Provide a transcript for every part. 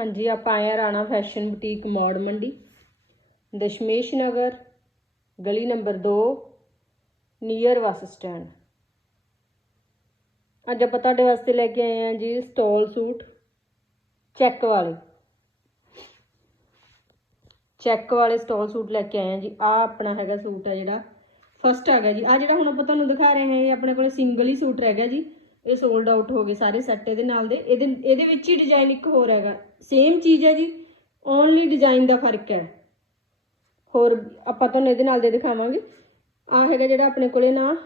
ਹਾਂਜੀ, ਆਪਾਂ ਆਏ ਆ ਰਾਣਾ ਫੈਸ਼ਨ ਬੁਟੀਕ ਮੌੜ ਮੰਡੀ। ਦਸ਼ਮੇਸ਼ ਨਗਰ, ਗਲੀ ਨੰਬਰ 2 ਨੀਅਰ ਬੱਸ ਸਟੈਂਡ। ਅੱਜ ਆਪਾਂ ਤੁਹਾਡੇ ਵਾਸਤੇ ਲੈ ਕੇ ਆਏ ਆ ਜੀ ਸਟੋਲ ਸੂਟ, ਚੈੱਕ ਵਾਲੇ। ਚੈੱਕ ਵਾਲੇ ਸਟੋਲ ਸੂਟ ਲੈ ਕੇ ਆਏ ਆ ਜੀ। ਆ ਆਪਣਾ ਹੈਗਾ ਸੂਟ ਆ ਜਿਹੜਾ ਫਸਟ ਹੈਗਾ ਜੀ। ਆ ਜਿਹੜਾ ਹੁਣ ਆਪਾਂ ਤੁਹਾਨੂੰ ਦਿਖਾ ਰਹੇ ਹਾਂ, ਇਹ ਆਪਣੇ ਕੋਲੇ ਸਿੰਗਲ ਹੀ ਸੂਟ ਰਹਿ ਗਿਆ ਜੀ। ਇਹ ਸੋਲਡ ਆਊਟ ਹੋ ਗਏ ਸਾਰੇ ਸੈੱਟ ਇਹਦੇ ਨਾਲ ਦੇ। ਇਹਦੇ ਇਹਦੇ ਵਿੱਚ ਹੀ ਡਿਜ਼ਾਈਨ ਇੱਕ ਹੋਰ ਹੈਗਾ। ਸੇਮ ਚੀਜ਼ ਹੈ ਜੀ ਓਨਲੀ ਡਿਜ਼ਾਈਨ ਦਾ ਫ਼ਰਕ ਹੈ। ਹੋਰ ਆਪਾਂ ਤੁਹਾਨੂੰ ਇਹਦੇ ਨਾਲ ਦੇ ਦਿਖਾਵਾਂਗੇ। ਆ ਹੈਗਾ ਜਿਹੜਾ ਆਪਣੇ ਕੋਲੇ ਨਾ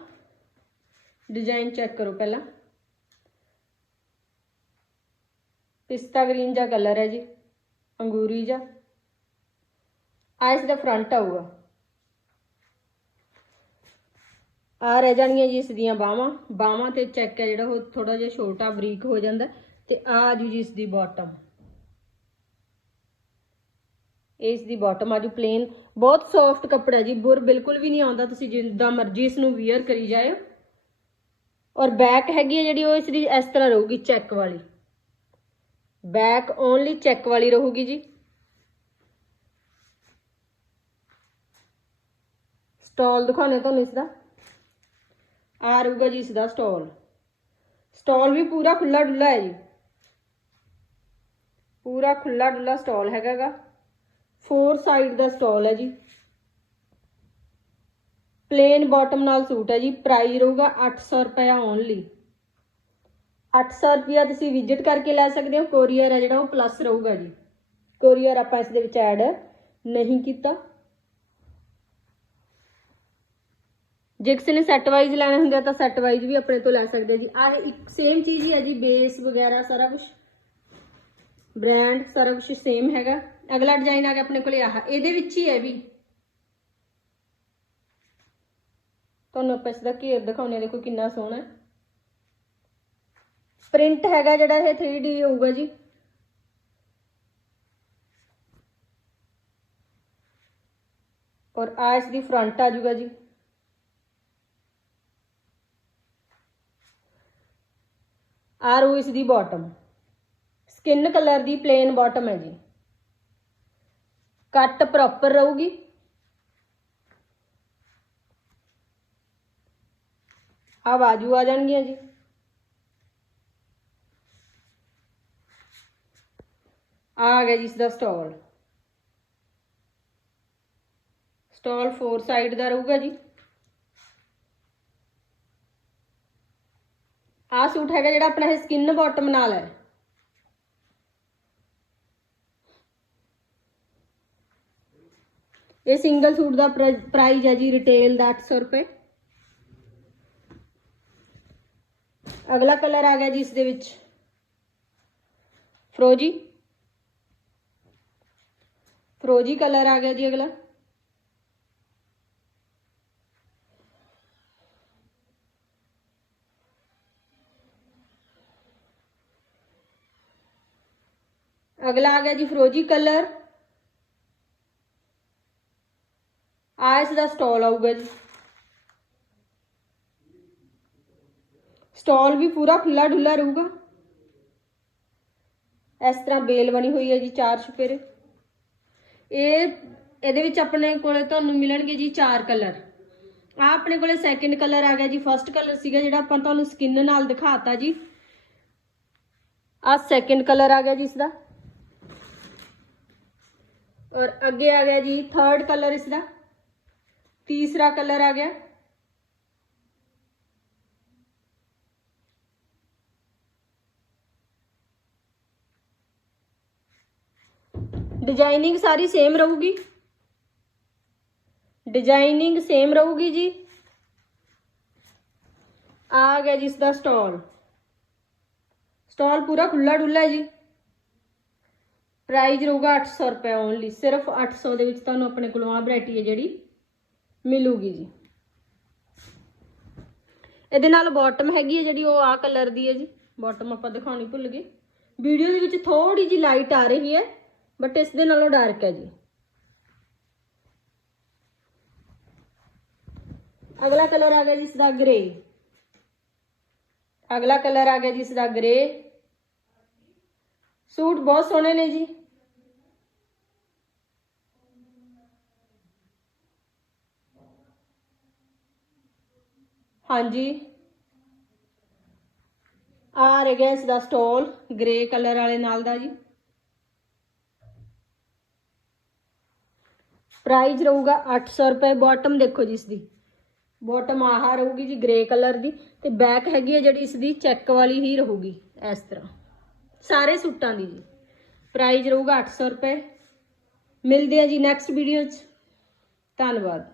ਡਿਜ਼ਾਈਨ ਚੈੱਕ ਕਰੋ ਪਹਿਲਾਂ। ਪਿਸਤਾ ਗ੍ਰੀਨ ਜਿਹਾ ਕਲਰ ਹੈ ਜੀ, ਅੰਗੂਰੀ ਜਿਹਾ। ਆ ਇਸ ਦਾ ਫਰੰਟ ਆਊਗਾ। ਆ ਰਹਿ ਜਾਣਗੀਆਂ ਜੀ ਇਸ ਦੀਆਂ ਬਾਹਾਂ। ਬਾਹਾਂ ਤੇ ਚੈੱਕ ਹੈ ਜਿਹੜਾ ਉਹ ਥੋੜਾ ਜਿਹਾ ਛੋਟਾ, ਬਰੀਕ ਹੋ ਜਾਂਦਾ ਤੇ ਆ ਆਜੂ ਜੀ ਇਸ ਦੀ ਬਾਟਮ ਇਸ ਦੀ ਬਾਟਮ ਆਜੂ ਪਲੇਨ ਬਹੁਤ ਸੌਫਟ ਕੱਪੜਾ ਜੀ, ਬੁਰ ਬਿਲਕੁਲ ਵੀ ਨਹੀਂ ਆਉਂਦਾ, ਤੁਸੀਂ ਜਿੱਦਾਂ ਮਰਜ਼ੀ ਇਸ ਨੂੰ ਵੀਅਰ ਕਰੀ ਜਾਇਓ। ਔਰ ਬੈਕ ਹੈਗੀ ਹੈ ਜਿਹੜੀ, ਉਹ ਇਸ ਦੀ ਇਸ ਤਰ੍ਹਾਂ ਰਹੂਗੀ ਚੈੱਕ ਵਾਲੀ। ਬੈਕ ਓਨਲੀ ਚੈੱਕ ਵਾਲੀ ਰਹੂਗੀ ਜੀ। ਸਟਾਲ ਦਿਖਾਉਣੇ ਤੁਹਾਨੂੰ ਇਸ ਦਾ। ਆ ਰਹੂਗਾ ਜੀ ਇਸ ਦਾ ਸਟਾਲ। ਸਟਾਲ ਵੀ ਪੂਰਾ ਖੁੱਲਾ ਡੁੱਲਾ ਹੈ ਜੀ। ਪੂਰਾ ਖੁੱਲਾ ਡੁੱਲਾ ਸਟਾਲ ਹੈਗਾਗਾ। ਫੋਰ ਸਾਈਡ ਦਾ ਸਟਾਲ ਹੈ ਜੀ। ਪਲੇਨ ਬਾਟਮ ਨਾਲ ਸੂਟ ਹੈ ਜੀ। ਪ੍ਰਾਈਸ ਰਹੂਗਾ 800 ਰੁਪਇਆ ਓਨਲੀ 800 ਰੁਪਇਆ ਤੁਸੀਂ ਵਿਜ਼ਿਟ ਕਰਕੇ ਲੈ ਸਕਦੇ ਹੋ। ਕੋਰੀਅਰ ਹੈ ਜਿਹੜਾ ਉਹ ਪਲੱਸ ਰਹੂਗਾ ਜੀ। ਕੋਰੀਅਰ ਆਪਾਂ ਇਸ ਦੇ ਵਿੱਚ ਐਡ ਨਹੀਂ ਕੀਤਾ। ਜੇ ਕਿਸੇ ਨੇ ਸੈੱਟ ਵਾਈਜ਼ ਲੈਣੇ ਹੁੰਦੇ ਆ ਤਾਂ ਸੈੱਟ ਵਾਈਜ਼ ਵੀ ਆਪਣੇ ਤੋਂ ਲੈ ਸਕਦੇ ਜੀ। ਆਹ ਇੱਕ ਸੇਮ ਚੀਜ਼ ਹੀ ਹੈ ਜੀ ਬੇਸ ਵਗੈਰਾ ਸਾਰਾ ਕੁਝ ਬ੍ਰਾਂਡ ਸਾਰਾ ਕੁਝ ਸੇਮ ਹੈਗਾ। ਅਗਲਾ ਡਿਜ਼ਾਈਨ ਆ ਗਿਆ ਆਪਣੇ ਕੋਲੇ ਆਹ। ਇਹਦੇ ਵਿੱਚ ਹੀ ਹੈ ਵੀ। ਤੁਹਾਨੂੰ ਆਪਾਂ ਇਸ ਦਾ ਘੇਰ ਦਿਖਾਉਣੇ ਦੇਖੋ ਕਿੰਨਾ ਸੋਹਣਾ ਹੈ। ਪ੍ਰਿੰਟ ਹੈਗਾ ਜਿਹੜਾ ਇਹ 3D ਹੋਊਗਾ ਜੀ। ਔਰ ਆ ਇਸ ਦੀ ਫਰੰਟ ਆ ਜਾਊਗਾ ਜੀ। ਆ ਰੂ ਇਸ ਦੀ ਬਾਟਮ ਸਕਿਨ ਕਲਰ ਦੀ ਪਲੇਨ ਬਾਟਮ ਹੈ ਜੀ। ਕੱਟ ਪ੍ਰੋਪਰ ਰਹੂਗੀ। ਆ ਬਾਜੂ ਆ ਜਾਣਗੀਆਂ ਜੀ। ਆ ਗਿਆ ਜੀ ਇਸ ਦਾ ਸਟਾਲ ਸਟਾਲ ਫੋਰ ਸਾਈਡ ਦਾ ਰਹੂਗਾ ਜੀ। ਆ ਸੂਟ ਹੈਗਾ ਜਿਹੜਾ ਆਪਣਾ ਇਹ ਸਕਿਨ ਬਾਟਮ ਨਾਲ ਹੈ। ਇਹ ਸਿੰਗਲ ਸੂਟ ਦਾ ਪ੍ਰਾਈਸ ਹੈ ਜੀ ਰਿਟੇਲ ਦਾ 800 ਰੁਪਏ। ਅਗਲਾ ਕਲਰ ਆ ਗਿਆ ਜੀ ਇਸ ਦੇ ਵਿੱਚ। ਫਰੋਜੀ ਫਰੋਜੀ ਕਲਰ ਆ ਗਿਆ ਜੀ ਅਗਲਾ। ਅਗਲਾ ਆ ਗਿਆ ਜੀ ਫਰੋਜੀ ਕਲਰ। ਆ ਇਸ ਦਾ ਸਟਾਲ ਆਊਗਾ ਜੀ। ਸਟਾਲ ਵੀ ਪੂਰਾ ਖੁੱਲਾ ਡੁੱਲਾ ਰਹੂਗਾ। ਇਸ ਤਰ੍ਹਾਂ ਬੇਲ ਬਣੀ ਹੋਈ ਹੈ ਜੀ ਚਾਰ ਛਪੇਰੇ। ਇਹ, ਇਹਦੇ ਵਿੱਚ ਆਪਣੇ ਕੋਲੇ ਤੁਹਾਨੂੰ ਮਿਲਣਗੇ ਜੀ ਚਾਰ ਕਲਰ। ਆ ਆਪਣੇ ਕੋਲੇ ਸੈਕਿੰਡ ਕਲਰ ਆ ਗਿਆ ਜੀ। ਫਰਸਟ ਕਲਰ ਸੀਗਾ ਜਿਹੜਾ ਆਪਾਂ ਤੁਹਾਨੂੰ ਸਕਿਨ ਨਾਲ ਦਿਖਾਤਾ ਜੀ। ਆ ਸੈਕਿੰਡ ਕਲਰ ਆ ਗਿਆ ਜੀ ਇਸ ਦਾ। ਔਰ ਅੱਗੇ ਆ ਗਿਆ ਜੀ ਥਰਡ ਕਲਰ ਇਸ ਦਾ ਤੀਸਰਾ ਕਲਰ ਆ ਗਿਆ ਡਿਜ਼ਾਈਨਿੰਗ ਸਾਰੀ ਸੇਮ ਰਹੂਗੀ ਡਿਜ਼ਾਈਨਿੰਗ ਸੇਮ ਰਹੂਗੀ ਜੀ ਆ ਗਿਆ ਜੀ ਇਸ ਦਾ ਸਟਾਲ ਸਟਾਲ ਪੂਰਾ ਖੁੱਲਾ ਡੁੱਲਾ ਹੈ ਜੀ ਪ੍ਰਾਈਸ ਰਹੂਗਾ 800 ਰੁਪਏ ਓਨਲੀ ਸਿਰਫ 800 ਦੇ ਵਿੱਚ ਤੁਹਾਨੂੰ ਆਪਣੇ ਕੋਲੋਂ ਆ ਵੈਰਾਈਟੀ ਹੈ ਜਿਹੜੀ ਮਿਲੂਗੀ ਜੀ। ਇਹਦੇ ਨਾਲ ਬਾਟਮ ਹੈਗੀ ਹੈ ਜਿਹੜੀ, ਉਹ ਆ ਕਲਰ ਦੀ ਹੈ ਜੀ। ਬਾਟਮ ਆਪਾਂ ਦਿਖਾਉਣੀ ਭੁੱਲ ਗਏ। ਵੀਡੀਓ ਦੇ ਵਿੱਚ ਥੋੜੀ ਜੀ ਲਾਈਟ ਆ ਰਹੀ ਹੈ ਬਟ ਇਸ ਦੇ ਨਾਲੋਂ ਡਾਰਕ ਹੈ ਜੀ। ਅਗਲਾ ਕਲਰ ਆ ਗਿਆ ਜੀ ਇਸ ਦਾ ਗ੍ਰੇ ਅਗਲਾ ਕਲਰ ਆ ਗਿਆ ਜੀ ਇਸ ਦਾ ਗ੍ਰੇ ਸੂਟ ਬਹੁਤ ਸੋਹਣੇ ਨੇ ਜੀ। ਹਾਂਜੀ। ਆ ਰਿਹਾ ਗਿਆ ਇਸ ਦਾ ਸਟੋਲ, ਗ੍ਰੇ ਕਲਰ ਵਾਲੇ ਨਾਲ ਦਾ ਜੀ। ਪ੍ਰਾਈਸ ਰਹੂਗਾ 800 ਰੁਪਏ ਬਾਟਮ ਦੇਖੋ ਜੀ ਇਸ ਦੀ। ਬਾਟਮ ਆਹ ਰਹੂਗੀ ਜੀ ਗ੍ਰੇ ਕਲਰ ਦੀ ਤੇ ਬੈਕ ਹੈਗੀ ਹੈ ਜਿਹੜੀ ਇਸ ਦੀ ਚੈੱਕ ਵਾਲੀ ਹੀ ਰਹੂਗੀ, ਇਸ ਤਰ੍ਹਾਂ। ਸਾਰੇ ਸੂਟਾਂ ਦੀ ਜੀ। ਪ੍ਰਾਈਸ ਰਹੂਗਾ 800 ਰੁਪਏ। ਮਿਲਦੇ ਆ ਜੀ ਨੈਕਸਟ ਵੀਡੀਓ 'ਚ। ਧੰਨਵਾਦ।